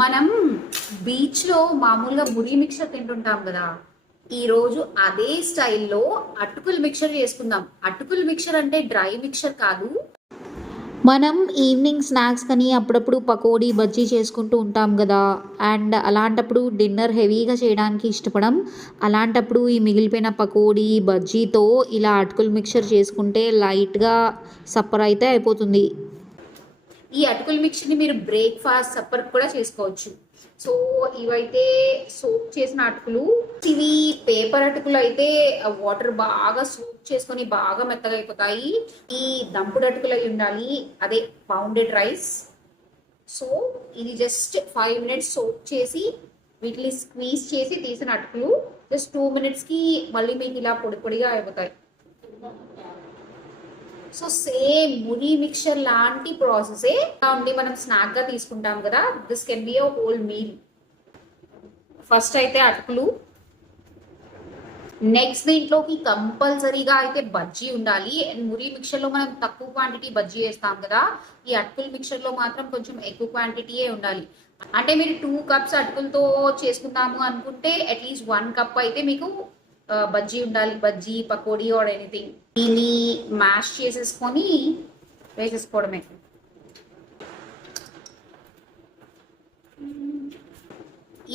మనం బీచ్ లో మామూలుగా మురి మిక్చర్ తింటుంటాం కదా. ఈ రోజు అదే స్టైల్లో అటుకులు మిక్చర్ చేసుకుందాం. అటుకులు మిక్చర్ అంటే డ్రై మిక్చర్ కాదు. మనం ఈవినింగ్ స్నాక్స్ కానీ అప్పుడప్పుడు పకోడీ బజ్జీ చేసుకుంటూ ఉంటాం కదా. అండ్ అలాంటప్పుడు డిన్నర్ హెవీగా చేయడానికి ఇష్టపడం. అలాంటప్పుడు ఈ మిగిలిపోయిన పకోడీ బజ్జీతో ఇలా అటుకులు మిక్చర్ చేసుకుంటే లైట్గా సప్పర్ అయితే అయిపోతుంది. ఈ అటుకుల మిక్చర్ని మీరు బ్రేక్ఫాస్ట్ సప్పర్ కూడా చేసుకోవచ్చు. సో ఇవైతే సోక్ చేసిన అటుకులు. ఇవి పేపర్ అటుకులు అయితే వాటర్ బాగా సోక్ చేసుకొని బాగా మెత్తగా అయిపోతాయి. ఈ దంపుడు అటుకులు అయి ఉండాలి, అదే పౌండెడ్ రైస్. సో ఇది జస్ట్ 5 minutes సోక్ చేసి వీటిని స్క్వీజ్ చేసి తీసిన అటుకులు. జస్ట్ 2 minutesకి మళ్ళీ మీకు ఇలా పొడి పొడిగా అయిపోతాయి. సో సేమ్ మురి మిక్చర్ లాంటి ప్రాసెసే ఉండి మనం స్నాక్ గా తీసుకుంటాం కదా. This can be a whole meal. First అయితే అటుకులు, నెక్స్ట్ దీంట్లోకి కంపల్సరీగా అయితే బజ్జీ ఉండాలి. అండ్ మురి మిక్చర్ లో మనం తక్కువ క్వాంటిటీ బజ్జీ వేస్తాం కదా, ఈ అటుకుల మిక్చర్ లో మాత్రం కొంచెం ఎక్కువ క్వాంటిటీయే ఉండాలి. అంటే మీరు 2 cups అటుకులతో చేసుకుందాము అనుకుంటే అట్లీస్ట్ 1 cup అయితే మీకు బజ్జీ ఉండాలి. Bajji pakodi or anything. దీన్ని మ్యాష్ చేసేసుకొని వేసేసుకోవడమే.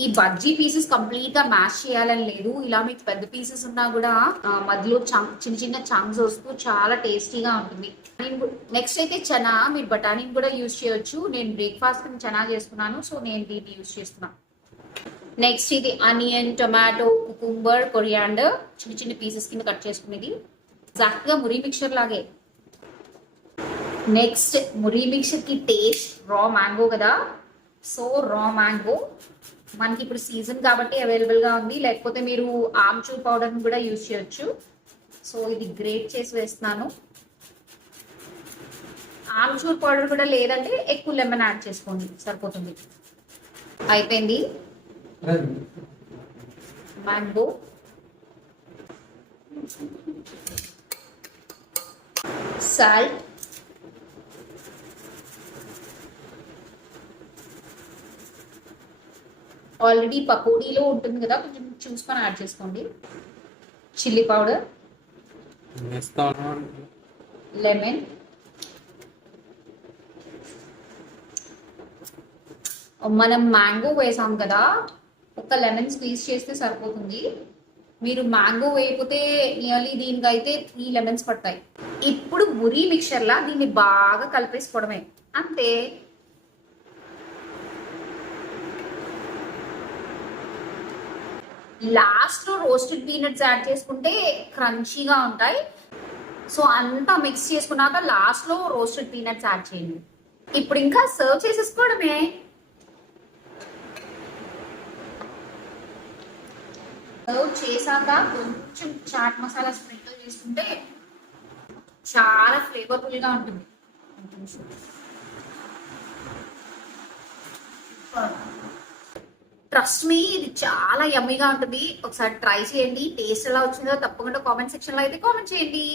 ఈ బజ్జీ పీసెస్ కంప్లీట్ గా మ్యాష్ చేయాలని లేదు. ఇలా మీకు పెద్ద పీసెస్ ఉన్నా కూడా మధ్యలో చిన్న చిన్న చంక్స్ వస్తూ చాలా టేస్టీగా ఉంటుంది. నెక్స్ట్ అయితే చనా, మీరు బఠానీని కూడా యూజ్ చేయొచ్చు. నేను బ్రేక్ఫాస్ట్ చనా చేసుకున్నాను, సో నేను దీన్ని యూజ్ చేస్తున్నాను. నెక్స్ట్ ఇది ఆనియన్, టొమాటో, కుకుంబర్, కొరియాండర్ చిన్న చిన్న పీసెస్ కింద కట్ చేసుకునేది. ఎగ్జాక్ట్ గా మురి మిక్చర్ లాగే. నెక్స్ట్ మురి మిక్చర్ కి టేస్ట్ రా మ్యాంగో కదా. సో రా మ్యాంగో మనకి ఇప్పుడు సీజన్ కాబట్టి అవైలబుల్ గా ఉంది. లేకపోతే మీరు ఆమ్చూర్ పౌడర్ కూడా యూజ్ చేయొచ్చు. సో ఇది గ్రేట్ చేసి వేస్తున్నాను. ఆమ్చూర్ పౌడర్ కూడా లేదంటే ఎక్కువ లెమన్ యాడ్ చేసుకోండి, సరిపోతుంది. అయిపోయింది. మ్యాంగో, సాల్ట్, ఆల్రెడీ పకోడీలో ఉంటుంది కదా, కొంచెం చూసుకొని యాడ్ చేసుకోండి. చిల్లీ పౌడర్, లెమన్, మనం మ్యాంగో వేసాం కదా, ఒక లెమన్ స్క్వీజ్ చేస్తే సరిపోతుంది. మీరు మ్యాంగో వేయకపోతే నియర్లీ దీనికైతే 3 lemons పడతాయి. ఇప్పుడు మురి మిక్చర్లా దీన్ని బాగా కలిపేసుకోవడమే, అంతే. లాస్ట్ లో రోస్టెడ్ పీనట్స్ యాడ్ చేసుకుంటే క్రంచీగా ఉంటాయి. సో అంతా మిక్స్ చేసుకున్నాక లాస్ట్ లో రోస్టెడ్ పీనట్స్ యాడ్ చేయండి. ఇప్పుడు ఇంకా సర్వ్ చేసేసుకోవడమే. సర్వ్ చేశాక కొంచెం చాట్ మసాలా స్ప్రింకిల్ చేసుకుంటే చాలా ఫ్లేవర్ఫుల్ గా ఉంటుంది. ట్రస్ట్ మీ, ఇది చాలా యమ్మీగా ఉంటుంది. ఒకసారి ట్రై చేయండి. టేస్ట్ ఎలా వచ్చిందో తప్పకుండా కామెంట్ సెక్షన్ లో అయితే కామెంట్ చేయండి.